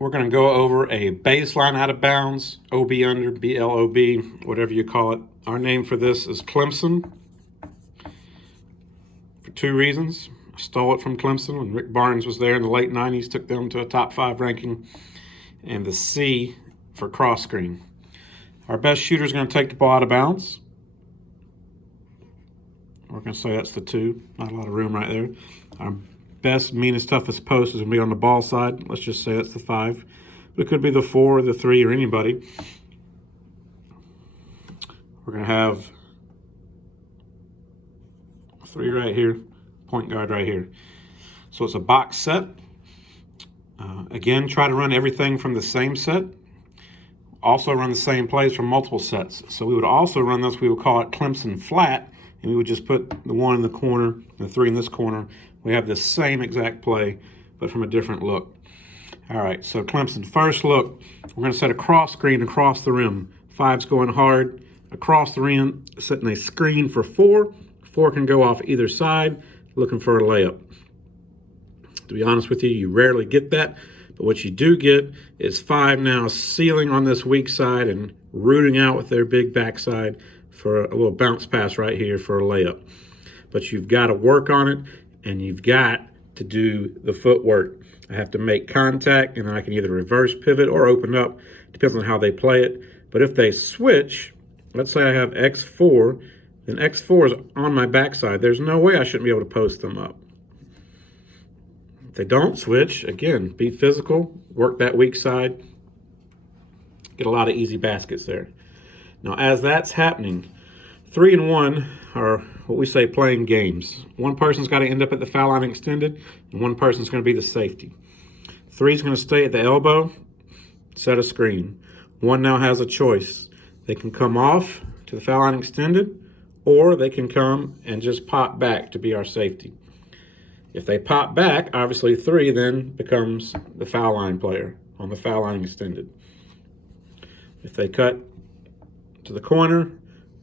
we're going to go over a baseline out of bounds, OB under, BLOB, whatever you call it. Our name for this is Clemson for two reasons. I stole it from Clemson when Rick Barnes was there in the late 90s, took them to a top 5 ranking, and the C for cross screen. Our best shooter is going to take the ball out of bounds. We're going to say that's the 2. Not a lot of room right there. Our best, meanest, toughest post is going to be on the ball side. Let's just say that's the 5. But it could be the 4, the 3, or anybody. We're going to have 3 right here, point guard right here. So it's a box set. Again, try to run everything from the same set. Also run the same plays from multiple sets. So we would also run this, we would call it Clemson flat, and we would just put the 1 in the corner, the 3 in this corner. We have the same exact play, but from a different look. All right, so Clemson, first look, we're going to set a cross screen across the rim. 5's going hard across the rim, setting a screen for 4. 4 can go off either side, looking for a layup. To be honest with you, you rarely get that, but what you do get is 5 now sealing on this weak side and rooting out with their big backside for a little bounce pass right here for a layup. But you've got to work on it, and you've got to do the footwork. I have to make contact, and then I can either reverse pivot or open up. Depends on how they play it. But if they switch, let's say I have X4, then X4 is on my backside. There's no way I shouldn't be able to post them up. If they don't switch, again, be physical, work that weak side, get a lot of easy baskets there. Now, as that's happening, 3 and 1 are what we say playing games. One person's got to end up at the foul line extended, and one person's going to be the safety. 3's going to stay at the elbow, set a screen. 1 now has a choice. They can come off to the foul line extended, or they can come and just pop back to be our safety. If they pop back, obviously 3 then becomes the foul line player on the foul line extended. If they cut to the corner,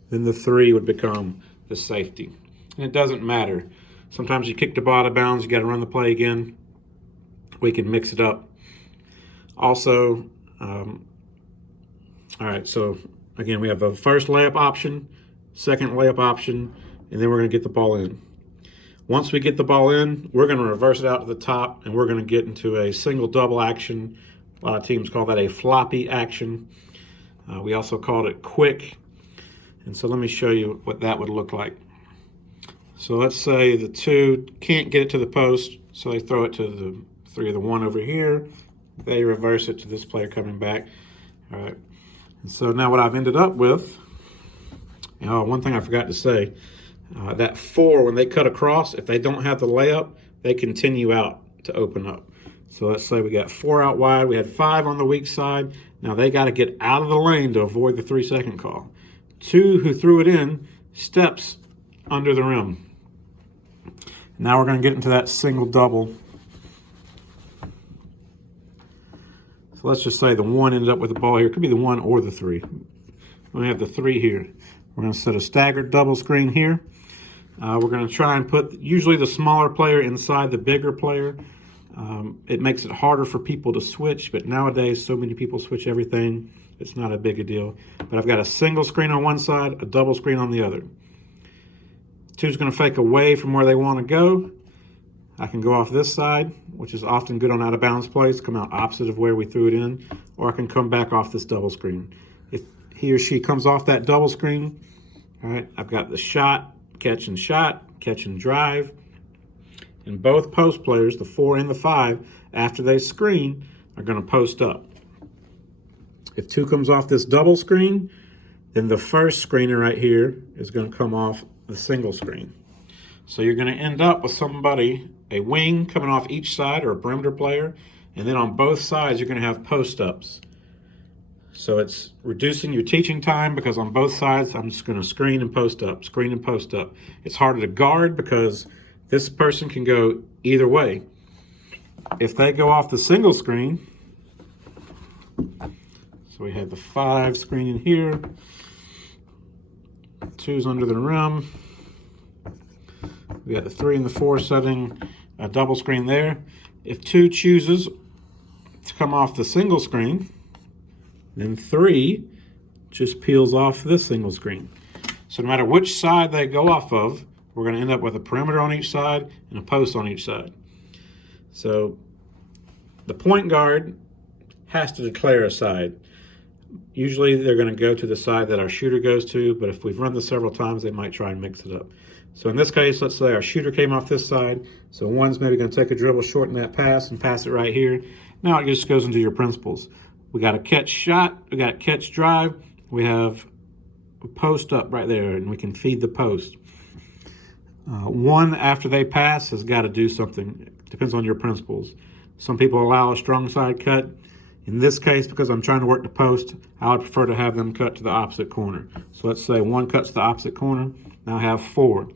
then the 3 would become the safety. And it doesn't matter. Sometimes you kick the ball out of bounds, you got to run the play again. We can mix it up. Also, all right, so again, we have the first layup option, second layup option, and then we're going to get the ball in. Once we get the ball in, we're going to reverse it out to the top, and we're going to get into a single-double action. A lot of teams call that a floppy action. We also called it quick. And so let me show you what that would look like. So let's say the 2 can't get it to the post, so they throw it to the 3 or the 1 over here. They reverse it to this player coming back. All right. And so now what I've ended up with, one thing I forgot to say, that 4, when they cut across, if they don't have the layup, they continue out to open up. So let's say we got 4 out wide. We had 5 on the weak side. Now they got to get out of the lane to avoid the 3-second call. 2 who threw it in steps under the rim. Now we're going to get into that single-double. So let's just say the 1 ended up with the ball here. It could be the 1 or the 3. We have the 3 here. We're going to set a staggered double screen here. We're going to try and put usually the smaller player inside the bigger player. It makes it harder for people to switch, but nowadays so many people switch everything, it's not a big a deal. But I've got a single screen on one side, a double screen on the other. 2's going to fake away from where they want to go. I can go off this side, which is often good on out of bounds plays, come out opposite of where we threw it in, or I can come back off this double screen. If he or she comes off that double screen, all right, I've got the shot, catch and drive. And both post players, the 4 and the 5, after they screen, are going to post up. If 2 comes off this double screen, then the first screener right here is going to come off the single screen. So you're going to end up with somebody, a wing coming off each side or a perimeter player, and then on both sides you're going to have post-ups. So it's reducing your teaching time because on both sides I'm just going to screen and post up, screen and post up. It's harder to guard because this person can go either way. If they go off the single screen, so we have the 5 screening here, 2's under the rim. We got the 3 and the 4 setting a double screen there. If 2 chooses to come off the single screen. Then 3 just peels off this single screen. So no matter which side they go off of, we're going to end up with a perimeter on each side and a post on each side. So the point guard has to declare a side. Usually they're going to go to the side that our shooter goes to, but if we've run this several times, they might try and mix it up. So in this case, let's say our shooter came off this side, so one's maybe going to take a dribble, shorten that pass, and pass it right here. Now it just goes into your principles. We got a catch shot, we got a catch drive, we have a post up right there, and we can feed the post. One, after they pass, has got to do something. It depends on your principles. Some people allow a strong side cut. In this case, because I'm trying to work the post, I would prefer to have them cut to the opposite corner. So let's say one cuts to the opposite corner. Now I have 4.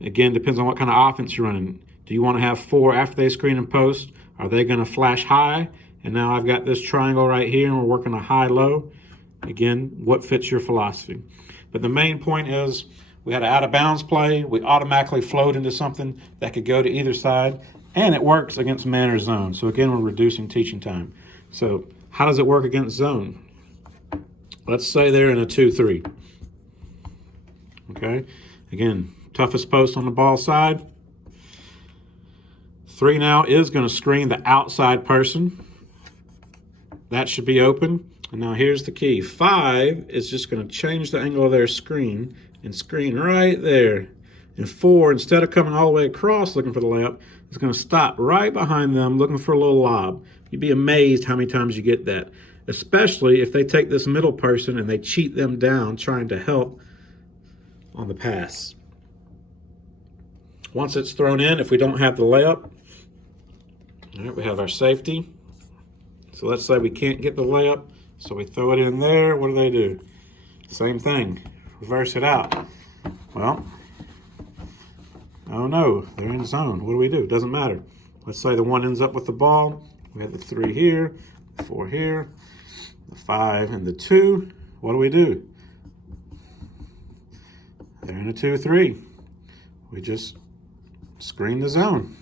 Again, depends on what kind of offense you're running. Do you want to have 4 after they screen and post? Are they going to flash high? And now I've got this triangle right here, and we're working a high-low. Again, what fits your philosophy? But the main point is we had an out-of-bounds play. We automatically flowed into something that could go to either side, and it works against man or zone. So again, we're reducing teaching time. So how does it work against zone? Let's say they're in a 2-3. Okay, again, toughest post on the ball side. 3 now is going to screen the outside person. That should be open. And now here's the key. 5 is just going to change the angle of their screen and screen right there. And 4, instead of coming all the way across looking for the layup, is going to stop right behind them looking for a little lob. You'd be amazed how many times you get that, especially if they take this middle person and they cheat them down trying to help on the pass. Once it's thrown in, if we don't have the layup, all right, we have our safety. So let's say we can't get the layup, so we throw it in there. What do? Same thing, reverse it out. Well, oh no, they're in zone. What do we do? Doesn't matter. Let's say the 1 ends up with the ball. We have the 3 here, the 4 here, the 5 and the 2. What do? They're in a 2-3. We just screen the zone.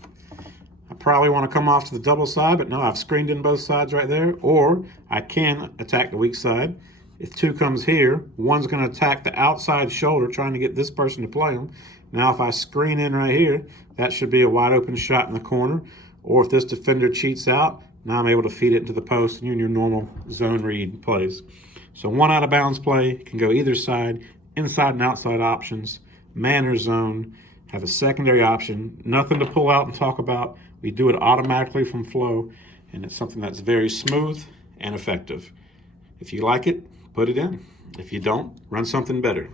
I probably want to come off to the double side, but no, I've screened in both sides right there. Or I can attack the weak side. If 2 comes here, 1's going to attack the outside shoulder, trying to get this person to play him. Now if I screen in right here, that should be a wide open shot in the corner. Or if this defender cheats out, now I'm able to feed it into the post and you're in your normal zone read plays. So 1 out of bounds play can go either side, inside and outside options, man or zone, have a secondary option, nothing to pull out and talk about. We do it automatically from flow, and it's something that's very smooth and effective. If you like it, put it in. If you don't, run something better.